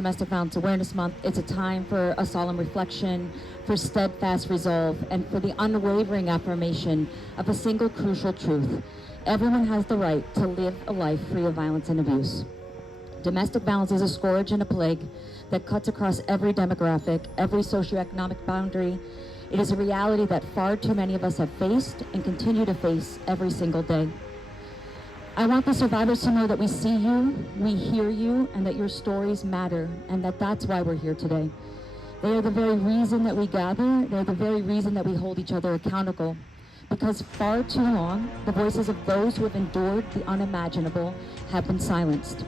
Domestic Violence Awareness Month, it's a time for a solemn reflection, for steadfast resolve, and for the unwavering affirmation of a single crucial truth. Everyone has the right to live a life free of violence and abuse. Domestic violence is a scourge and a plague that cuts across every demographic, every socioeconomic boundary. It is a reality that far too many of us have faced and continue to face every single day. I want the survivors to know that we see you, we hear you, and that your stories matter, and that's why we're here today. They are the very reason that we gather. They're the very reason that we hold each other accountable. Because far too long, the voices of those who have endured the unimaginable have been silenced.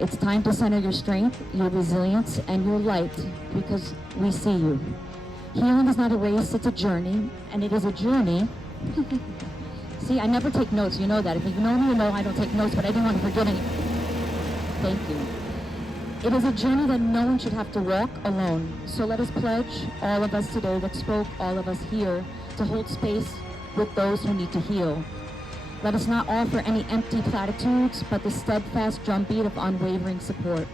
It's time to center your strength, your resilience, and your light, because we see you. Healing is not a race, it's a journey, and it is a journey. See, I never take notes, you know that. If you know me, you know I don't take notes, but I didn't want to forget any. Thank you. It is a journey that no one should have to walk alone. So let us pledge, all of us today that spoke, all of us here, to hold space with those who need to heal. Let us not offer any empty platitudes, but the steadfast drumbeat of unwavering support.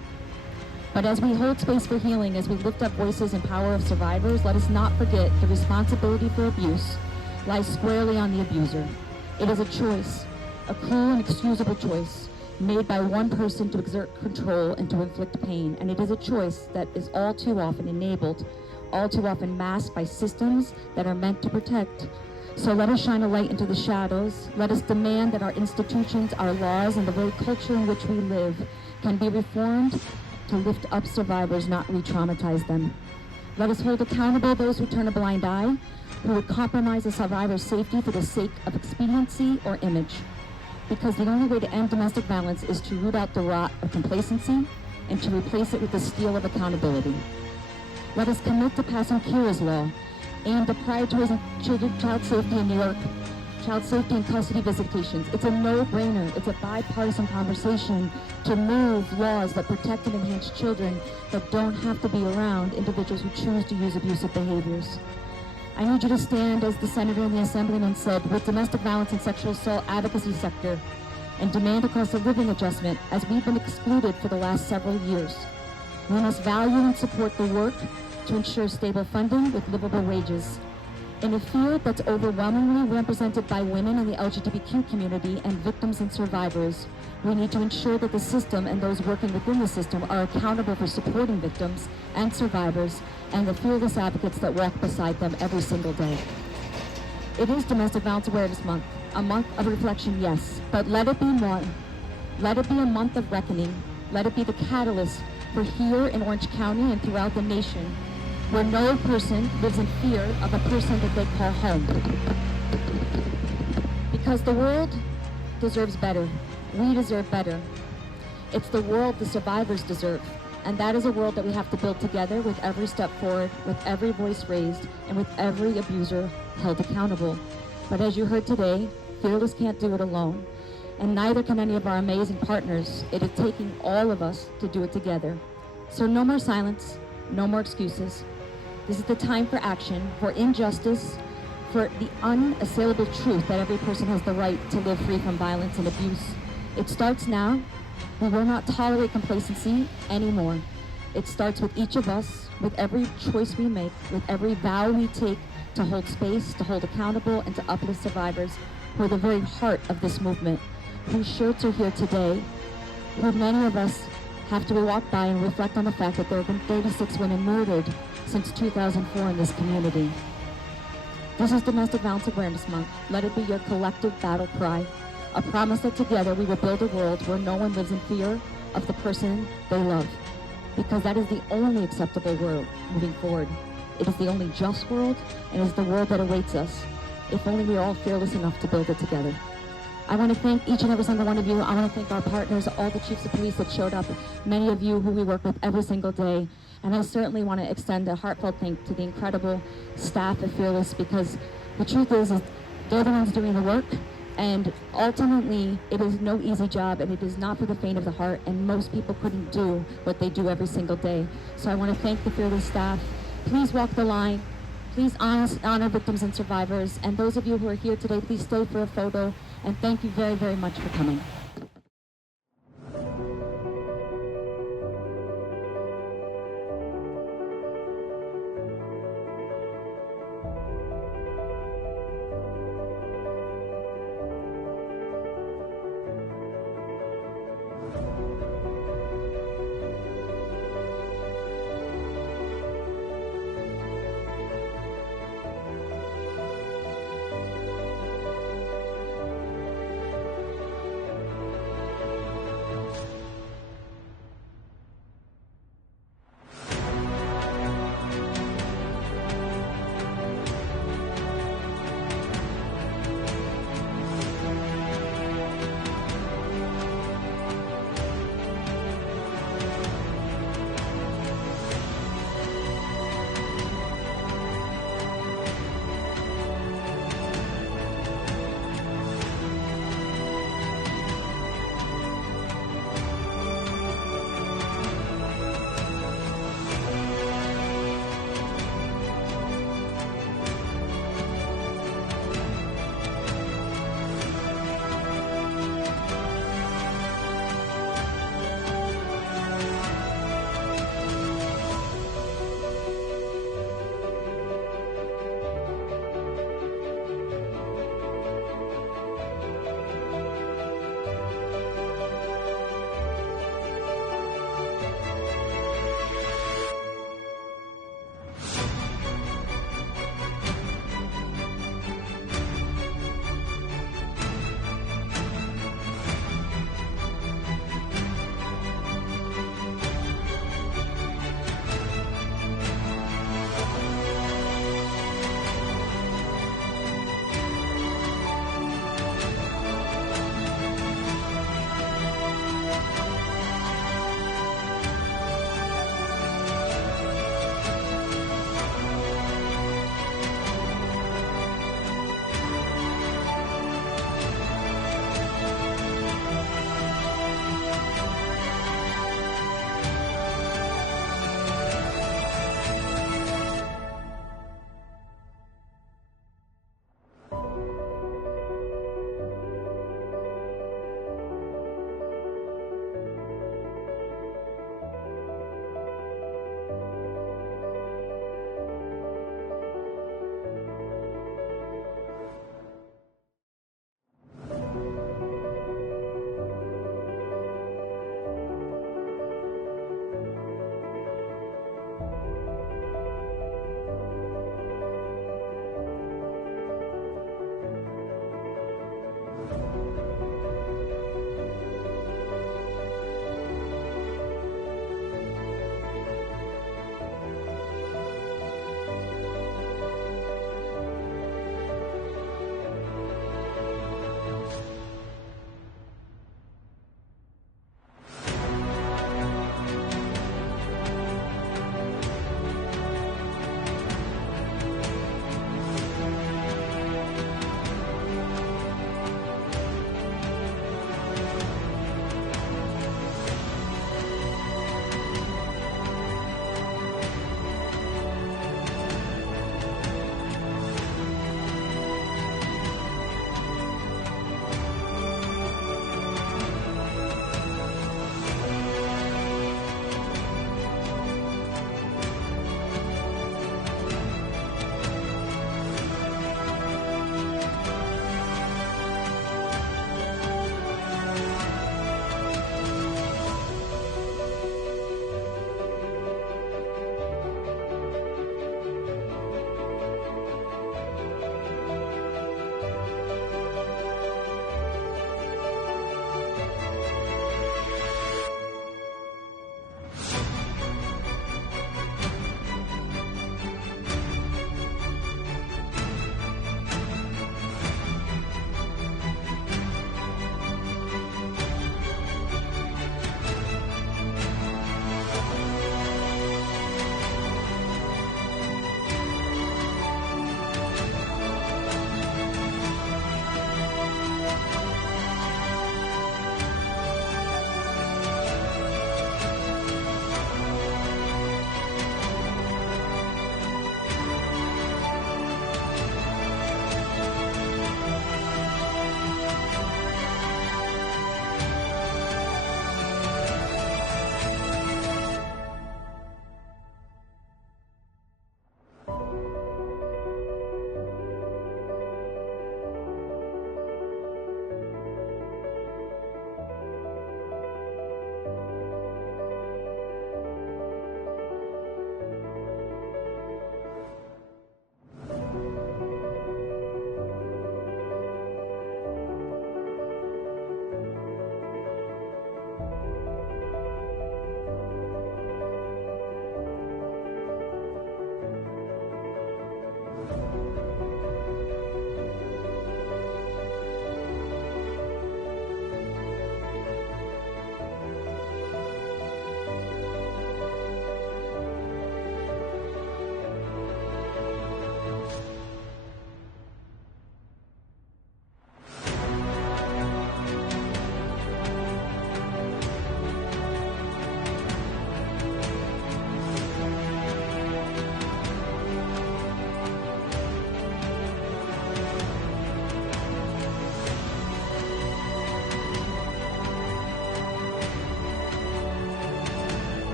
But as we hold space for healing, as we lift up voices and power of survivors, let us not forget the responsibility for abuse lies squarely on the abuser. It is a choice, a cruel and excusable choice, made by one person to exert control and to inflict pain. And it is a choice that is all too often enabled, all too often masked by systems that are meant to protect. So let us shine a light into the shadows. Let us demand that our institutions, our laws, and the very culture in which we live can be reformed to lift up survivors, not re-traumatize them. Let us hold accountable those who turn a blind eye, who would compromise a survivor's safety for the sake of expediency or image. Because the only way to end domestic violence is to root out the rot of complacency and to replace it with the steel of accountability. Let us commit to passing Kira's law, aimed at prioritizing child safety in New York, child safety and custody visitations. It's a no-brainer. It's a bipartisan conversation to move laws that protect and enhance children that don't have to be around individuals who choose to use abusive behaviors. I need you to stand, as the senator and the assemblyman said, with domestic violence and sexual assault advocacy sector and demand a cost of living adjustment, as we've been excluded for the last several years. We must value and support the work to ensure stable funding with livable wages. In a field that's overwhelmingly represented by women in the LGBTQ community and victims and survivors, we need to ensure that the system and those working within the system are accountable for supporting victims and survivors and the fearless advocates that walk beside them every single day. It is Domestic Violence Awareness Month, a month of reflection, yes, but let it be more. Let it be a month of reckoning. Let it be the catalyst for here in Orange County and throughout the nation, where no person lives in fear of a person that they call home. Because the world deserves better. We deserve better. It's the world the survivors deserve. And that is a world that we have to build together with every step forward, with every voice raised, and with every abuser held accountable. But as you heard today, Fearless can't do it alone. And neither can any of our amazing partners. It is taking all of us to do it together. So no more silence, no more excuses. This is the time for action, for injustice, for the unassailable truth that every person has the right to live free from violence and abuse. It starts now. We will not tolerate complacency anymore. It starts with each of us, with every choice we make, with every vow we take to hold space, to hold accountable, and to uplift survivors who are the very heart of this movement, whose shirts are here today, who many of us have to walk by and reflect on the fact that there have been 36 women murdered since 2004 in this community. This is Domestic Violence Awareness Month. Let it be your collective battle cry, a promise that together we will build a world where no one lives in fear of the person they love, because that is the only acceptable world moving forward. It is the only just world, and it is the world that awaits us, if only we are all fearless enough to build it together. I want to thank each and every single one of you. I want to thank our partners, all the chiefs of police that showed up, many of you who we work with every single day. And I certainly want to extend a heartfelt thank to the incredible staff at Fearless, because the truth is they're the ones doing the work. And ultimately, it is no easy job, and it is not for the faint of the heart, and most people couldn't do what they do every single day. So I want to thank the Fearless staff. Please walk the line. Please honor victims and survivors. And those of you who are here today, please stay for a photo. And thank you very, very much for coming.